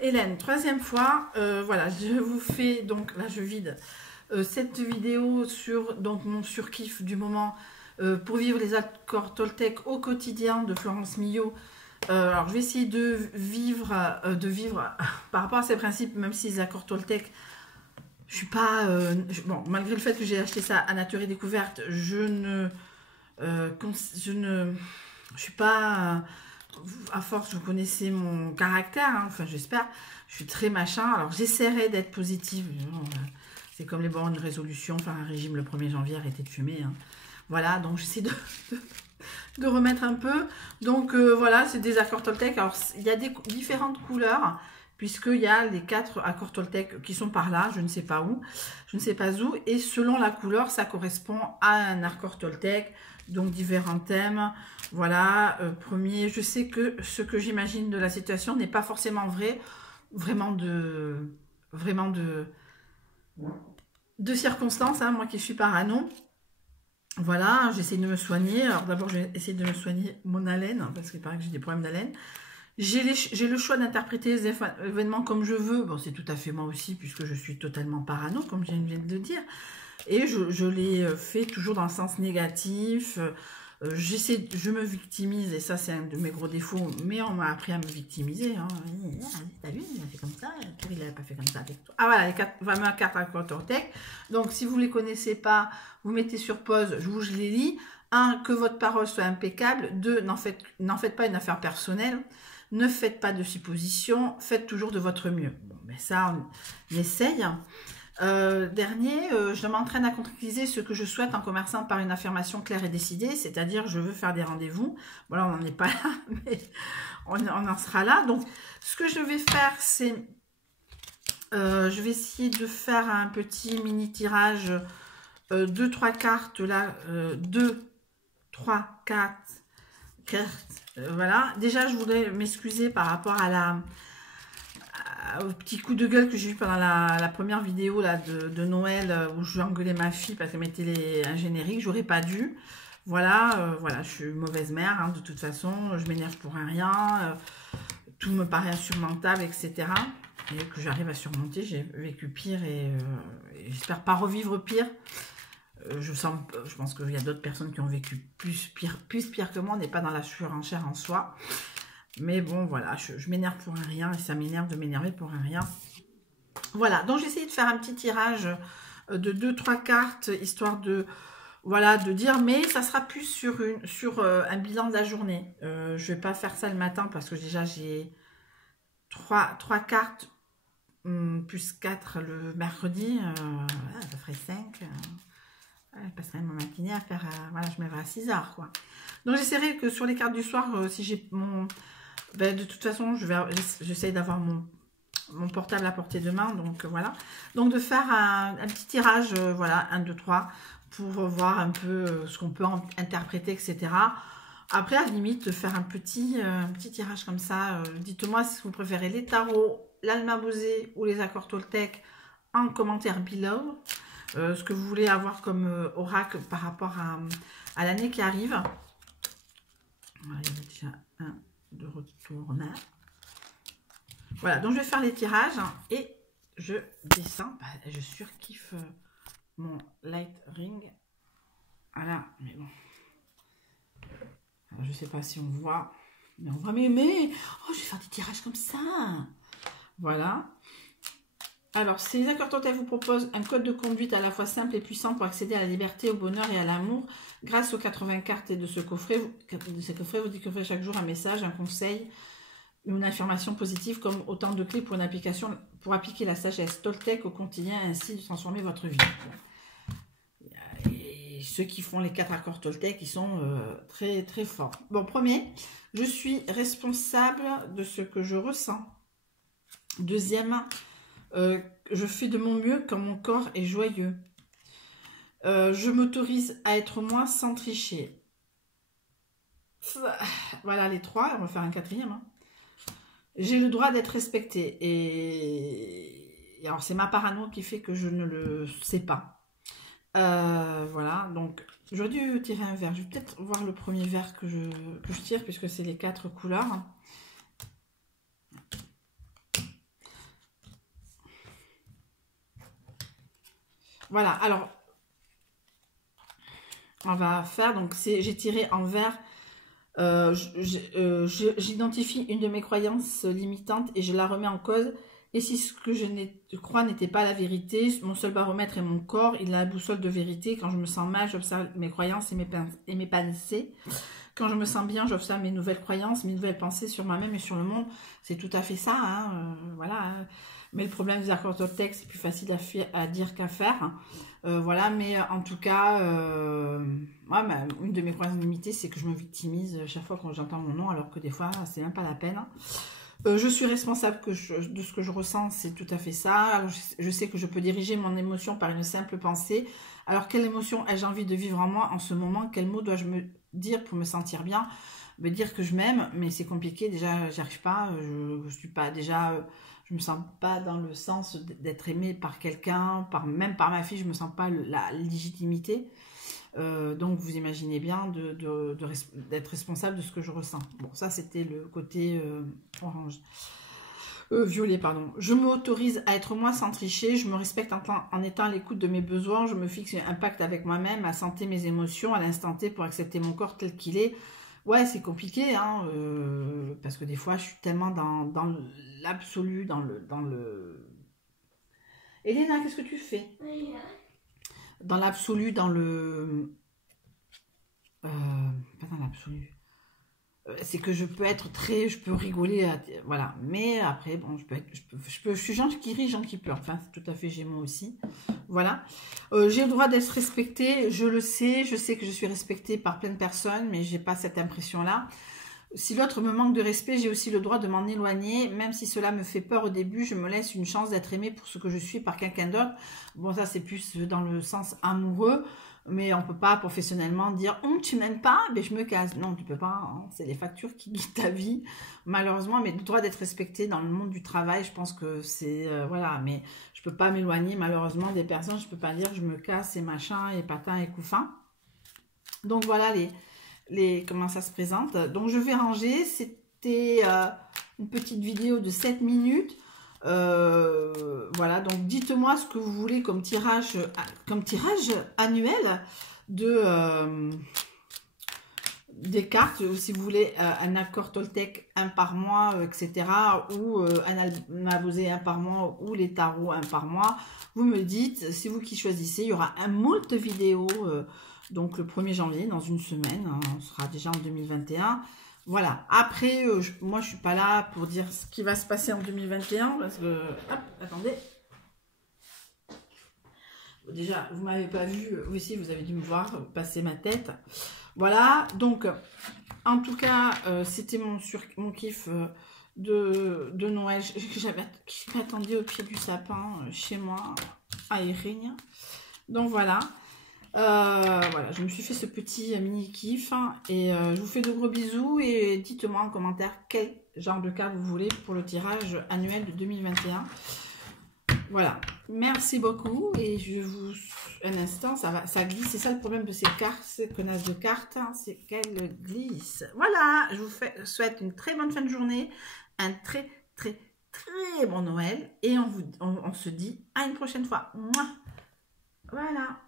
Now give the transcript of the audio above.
Hélène, troisième fois, voilà, je vous fais, donc là je vide cette vidéo sur donc mon surkiff du moment pour vivre les accords Toltec au quotidien de Florence Millot. Alors je vais essayer de vivre par rapport à ces principes, même si les accords Toltec, je suis pas, bon, malgré le fait que j'ai acheté ça à Nature et Découverte, je suis pas, à force, vous connaissez mon caractère, hein, enfin j'espère, je suis très machin, alors j'essaierai d'être positive, c'est comme les bonnes résolutions, faire un régime le 1er janvier, arrêter de fumer, hein. Voilà, donc j'essaie de remettre un peu, donc voilà, c'est des accords Toltec, alors il y a des différentes couleurs, puisqu'il y a les 4 accords Toltec qui sont par là, je ne sais pas où, et selon la couleur, ça correspond à un accord Toltec, donc différents thèmes. Voilà, premier, je sais que ce que j'imagine de la situation n'est pas forcément vrai, vraiment de circonstances, hein, moi qui suis parano. Voilà, j'essaie de me soigner. Alors d'abord, je vais essayer de me soigner mon haleine, parce qu'il paraît que j'ai des problèmes d'haleine. J'ai le choix d'interpréter les événements comme je veux. Bon, c'est tout à fait moi aussi, puisque je suis totalement parano, comme je viens de le dire. Et je l'ai fait toujours dans le sens négatif. Je me victimise, et ça c'est un de mes gros défauts, mais on m'a appris à me victimiser. Hein. T'as vu, il a fait comme ça, il n'avait pas fait comme ça avec toi. Ah voilà, les 4 accords Toltec. Donc si vous ne les connaissez pas, vous mettez sur pause, je vous les lis. 1, que votre parole soit impeccable. 2, n'en faites pas une affaire personnelle. Ne faites pas de suppositions, faites toujours de votre mieux. Bon, mais ça, on essaye. Dernier, je m'entraîne à concrétiser ce que je souhaite en commerçant par une affirmation claire et décidée, c'est-à-dire je veux faire des rendez-vous. Voilà, on n'en est pas là, mais on en sera là. Donc, ce que je vais faire, c'est, je vais essayer de faire un petit mini tirage, 2-3 cartes là, 2, 3, 4 cartes. Voilà. Déjà, je voudrais m'excuser par rapport à au petit coup de gueule que j'ai eu pendant la première vidéo là, de Noël où je engueulais ma fille parce qu'elle mettait un générique, j'aurais pas dû. Voilà, voilà, je suis une mauvaise mère, hein, de toute façon, je m'énerve pour un rien, tout me paraît insurmontable, etc. Et que j'arrive à surmonter, j'ai vécu pire et j'espère pas revivre pire. Je pense qu'il y a d'autres personnes qui ont vécu plus pire que moi, on n'est pas dans la surenchère en soi. Mais bon, voilà, je m'énerve pour un rien et ça m'énerve de m'énerver pour un rien. Voilà, donc j'ai essayé de faire un petit tirage de 2-3 cartes, histoire de, voilà, de dire, mais ça sera plus sur un bilan de la journée. Je vais pas faire ça le matin parce que déjà j'ai 3 cartes, plus 4 le mercredi, voilà, ça ferait 5. Je passerai ma matinée à faire, voilà, je me lèverai à 6 h, quoi. Donc j'essaierai que sur les cartes du soir, si j'ai mon... Ben, de toute façon, j'essaye d'avoir mon portable à portée de main, donc voilà. Donc de faire un petit tirage, voilà, 1, 2, 3, pour voir un peu ce qu'on peut interpréter, etc. Après, à la limite, de faire un petit tirage comme ça. Dites-moi si vous préférez les tarots, l'almabosé ou les accords Toltec en commentaire below. Ce que vous voulez avoir comme oracle par rapport à l'année qui arrive. Voilà, il y en a déjà un de retour là. Voilà, donc je vais faire les tirages, hein, et je descends. Bah, je surkiffe mon light ring. Voilà, mais bon. Alors, je sais pas si on voit, mais on voit. Mais oh, je vais faire des tirages comme ça. Voilà. Alors, ces accords Toltec vous proposent un code de conduite à la fois simple et puissant pour accéder à la liberté, au bonheur et à l'amour. Grâce aux 80 cartes et de ce coffret, vous découvrez chaque jour un message, un conseil, une affirmation positive comme autant de clés pour une application, pour appliquer la sagesse Toltec au quotidien et ainsi de transformer votre vie. Et ceux qui font les 4 accords Toltec, ils sont très très forts. Bon, premier, je suis responsable de ce que je ressens. Deuxième, je fais de mon mieux quand mon corps est joyeux. Je m'autorise à être moi sans tricher. Voilà les 3, on va faire un 4e. Hein. J'ai le droit d'être respectée. Et alors c'est ma parano qui fait que je ne le sais pas. Voilà, donc j'aurais dû tirer un vert. Je vais peut-être voir le premier vert que je tire, puisque c'est les 4 couleurs. Voilà, alors, on va faire, donc j'ai tiré en vert. J'identifie une de mes croyances limitantes et je la remets en cause. Et si ce que je crois n'était pas la vérité, mon seul baromètre est mon corps, il a la boussole de vérité. Quand je me sens mal, j'observe mes croyances et mes pensées. Quand je me sens bien, j'observe mes nouvelles croyances, mes nouvelles pensées sur moi-même et sur le monde. C'est tout à fait ça, hein, voilà. Hein. Mais le problème des accords Toltec, c'est plus facile à dire qu'à faire. Voilà, mais en tout cas, ouais, une de mes croyances limitées, c'est que je me victimise chaque fois quand j'entends mon nom, alors que des fois, c'est même pas la peine. Je suis responsable de ce que je ressens, c'est tout à fait ça. Alors, je sais que je peux diriger mon émotion par une simple pensée. Alors, quelle émotion ai-je envie de vivre en moi en ce moment? Quel mot dois-je me dire pour me sentir bien? Me dire que je m'aime, mais c'est compliqué. Déjà, j'y arrive pas. Je suis pas déjà... je me sens pas dans le sens d'être aimée par quelqu'un, même par ma fille, je me sens pas la légitimité. Donc vous imaginez bien d'être responsable de ce que je ressens. Bon, ça c'était le côté orange. Violet, pardon. Je m'autorise à être moi sans tricher, je me respecte en étant à l'écoute de mes besoins, je me fixe un pacte avec moi-même, ma santé, mes émotions, à l'instant T pour accepter mon corps tel qu'il est. Ouais, c'est compliqué, hein, parce que des fois, je suis tellement dans l'absolu, dans le... Elena, qu'est-ce que tu fais? Dans l'absolu, dans le... pas dans l'absolu. C'est que je peux être je peux rigoler, voilà. Mais après, bon, je suis gens qui rit, gens qui pleurent. Enfin, c'est tout à fait Gémeaux aussi. Voilà. J'ai le droit d'être respectée, je le sais. Je sais que je suis respectée par plein de personnes, mais j'ai pas cette impression-là. Si l'autre me manque de respect, j'ai aussi le droit de m'en éloigner. Même si cela me fait peur au début, je me laisse une chance d'être aimée pour ce que je suis par quelqu'un d'autre. Bon, ça, c'est plus dans le sens amoureux. Mais on peut pas professionnellement dire « Oh, tu m'aimes pas, ben je me casse ». Non, tu peux pas. Hein. C'est les factures qui guident ta vie, malheureusement. Mais le droit d'être respecté dans le monde du travail, je pense que c'est... voilà, mais je peux pas m'éloigner, malheureusement, des personnes. Je peux pas dire « Je me casse et machin et patin et couffin ». Donc, voilà comment ça se présente. Donc, je vais ranger. C'était une petite vidéo de 7 minutes. Voilà, donc dites-moi ce que vous voulez comme tirage annuel des cartes, ou si vous voulez un accord Toltec 1 par mois, etc. ou un abosé 1 par mois, ou les tarots 1 par mois. Vous me dites, c'est vous qui choisissez. Il y aura un moult vidéo donc le 1er janvier, dans une semaine, hein, on sera déjà en 2021. Voilà, après, moi je suis pas là pour dire ce qui va se passer en 2021, parce que, hop, attendez. Déjà, vous m'avez pas vu, vous aussi vous avez dû me voir passer ma tête. Voilà, donc, en tout cas, c'était mon kiff de Noël. Je m'attendais au pied du sapin chez moi, à Érigne. Donc voilà. Voilà, je me suis fait ce petit mini kiff et je vous fais de gros bisous et dites-moi en commentaire quel genre de carte vous voulez pour le tirage annuel de 2021. Voilà, merci beaucoup et je vous... Un instant, ça glisse, c'est ça le problème de ces cartes, ces connasses de cartes, hein, c'est qu'elles glissent. Voilà, je vous souhaite une très bonne fin de journée, un très bon Noël et on se dit à une prochaine fois. Mouah. Voilà.